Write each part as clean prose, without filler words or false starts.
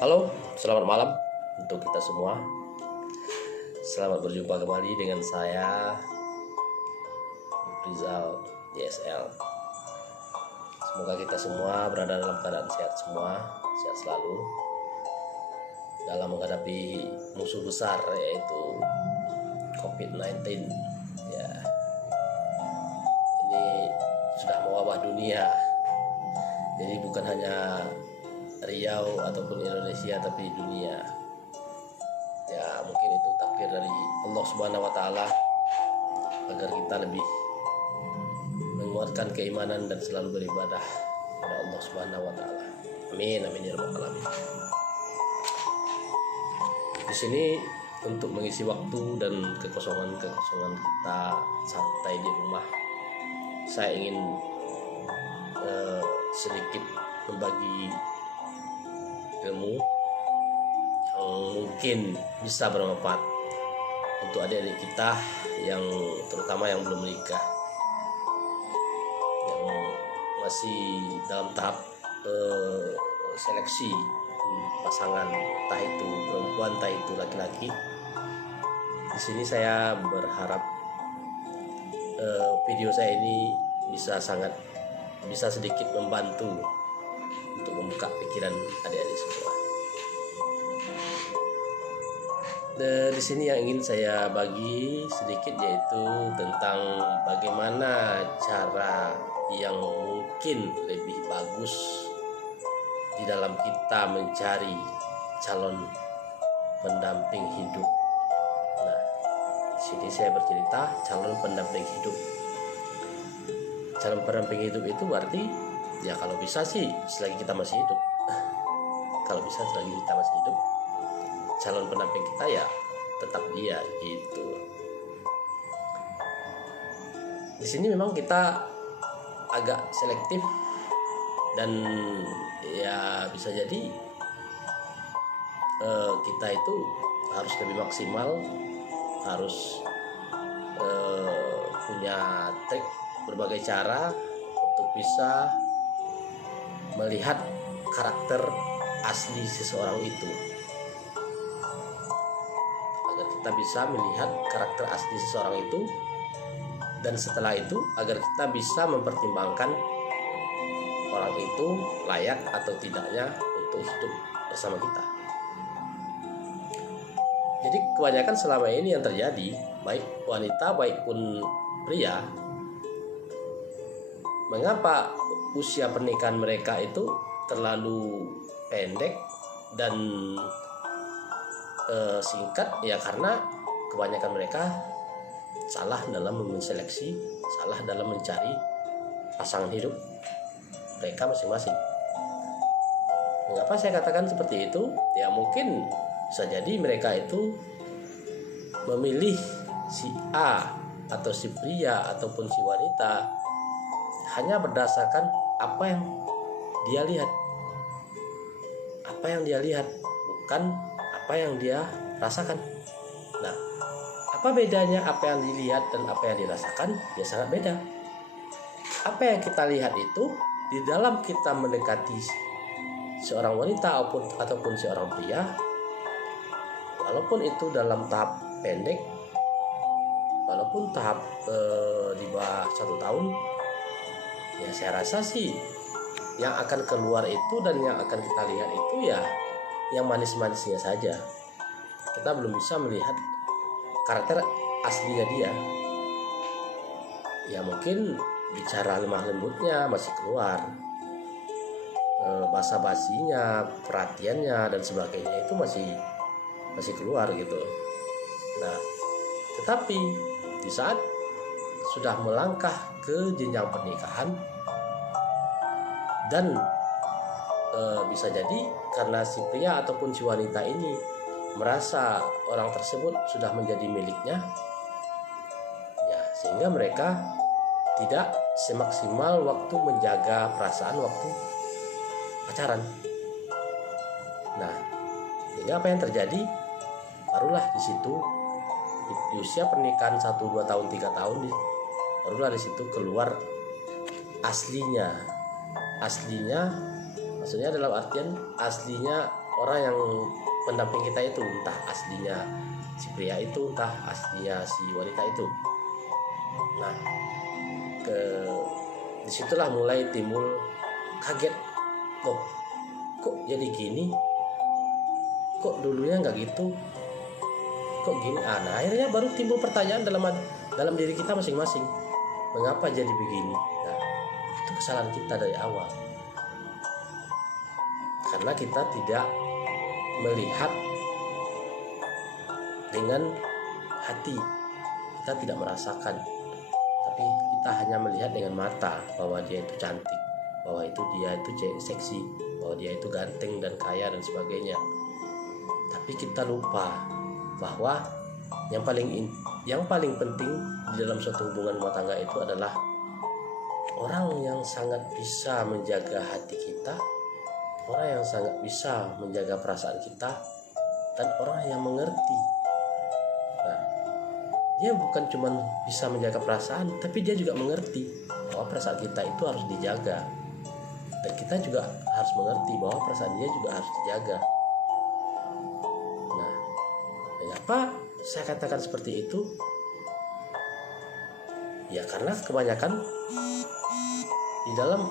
Halo, selamat malam untuk kita semua. Selamat berjumpa kembali dengan saya Rizal JSL. Semoga kita semua berada dalam keadaan sehat semua, sehat selalu dalam menghadapi musuh besar yaitu COVID-19. Ya, ini sudah mewabah dunia. Jadi bukan hanya Riau ataupun Indonesia tapi dunia. Ya, mungkin itu takdir dari Allah Subhanahu wa taala agar kita lebih menguatkan keimanan dan selalu beribadah kepada Allah Subhanahu wa taala. Amin amin ya rabbal alamin. Di sini untuk mengisi waktu dan kekosongan kita santai di rumah, saya ingin sedikit membagi ilmu yang mungkin bisa bermanfaat untuk adik-adik kita yang terutama yang belum menikah, yang masih dalam tahap seleksi pasangan, entah itu perempuan entah itu laki-laki. Di sini saya berharap video saya ini bisa sedikit membantu untuk membuka pikiran adik-adik semua. Di sini yang ingin saya bagi sedikit yaitu tentang bagaimana cara yang mungkin lebih bagus di dalam kita mencari calon pendamping hidup. Nah, di sini saya bercerita calon pendamping hidup. Calon pendamping hidup itu berarti ya kalau bisa sih selagi kita masih hidup. Kalau bisa selagi kita masih hidup, calon pendamping kita ya tetap dia gitu. Di sini memang kita agak selektif dan ya bisa jadi kita itu harus lebih maksimal, harus punya trik berbagai cara untuk bisa melihat karakter asli seseorang itu, agar kita bisa melihat karakter asli seseorang itu, dan setelah itu agar kita bisa mempertimbangkan orang itu layak atau tidaknya untuk hidup bersama kita. Jadi kebanyakan selama ini yang terjadi, baik wanita baik pun pria, mengapa usia pernikahan mereka itu terlalu pendek dan singkat? Ya karena kebanyakan mereka salah dalam menseleksi, salah dalam mencari pasangan hidup mereka masing-masing. Mengapa saya katakan seperti itu? Ya mungkin bisa jadi mereka itu memilih si A atau si pria ataupun si wanita hanya berdasarkan apa yang dia lihat, bukan apa yang dia rasakan. Nah, apa bedanya apa yang dilihat dan apa yang dirasakan? Ya sangat beda. Apa yang kita lihat itu di dalam kita mendekati seorang wanita ataupun seorang pria, walaupun itu dalam tahap pendek, walaupun tahap di bawah 1 tahun, ya saya rasa sih yang akan keluar itu dan yang akan kita lihat itu ya yang manis-manisnya saja. Kita belum bisa melihat karakter aslinya dia. Ya mungkin bicara lemah lembutnya masih keluar, basa-basinya, perhatiannya dan sebagainya itu masih keluar gitu. Nah, tetapi di saat sudah melangkah ke jenjang pernikahan, dan bisa jadi karena si pria ataupun si wanita ini merasa orang tersebut sudah menjadi miliknya, ya sehingga mereka tidak semaksimal waktu menjaga perasaan waktu pacaran. Nah, sehingga apa yang terjadi? Barulah di situ di usia pernikahan 1-2 tahun 3 tahun barulah di situ keluar aslinya maksudnya dalam artian aslinya orang yang pendamping kita itu, entah aslinya si pria itu, entah aslinya si wanita itu. Nah, disitulah mulai timbul kaget, kok jadi gini, kok dulunya nggak gitu, kok gini. Nah, akhirnya baru timbul pertanyaan dalam diri kita masing-masing, mengapa jadi begini. Nah, itu kesalahan kita dari awal, karena kita tidak melihat dengan hati, kita tidak merasakan, tapi kita hanya melihat dengan mata bahwa dia itu cantik, bahwa dia itu seksi, bahwa dia itu ganteng dan kaya dan sebagainya. Tapi kita lupa bahwa yang paling penting di dalam suatu hubungan rumah tangga itu adalah orang yang sangat bisa menjaga hati kita, orang yang sangat bisa menjaga perasaan kita, dan orang yang mengerti. Nah, dia bukan cuma bisa menjaga perasaan, tapi dia juga mengerti bahwa perasaan kita itu harus dijaga, dan kita juga harus mengerti bahwa perasaan dia juga harus dijaga. Nah, mengapa saya katakan seperti itu? Ya karena kebanyakan di dalam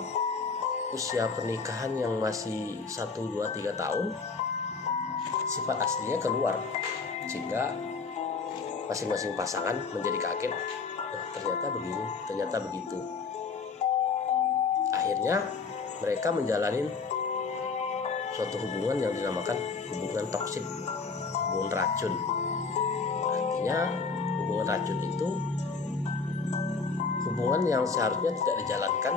usia pernikahan yang masih 1, 2, 3 tahun, sifat aslinya keluar, sehingga masing-masing pasangan menjadi kaget, ternyata begini, ternyata begitu. Akhirnya mereka menjalani suatu hubungan yang dinamakan hubungan toksik, hubungan racun. Artinya hubungan racun itu hubungan yang seharusnya tidak dijalankan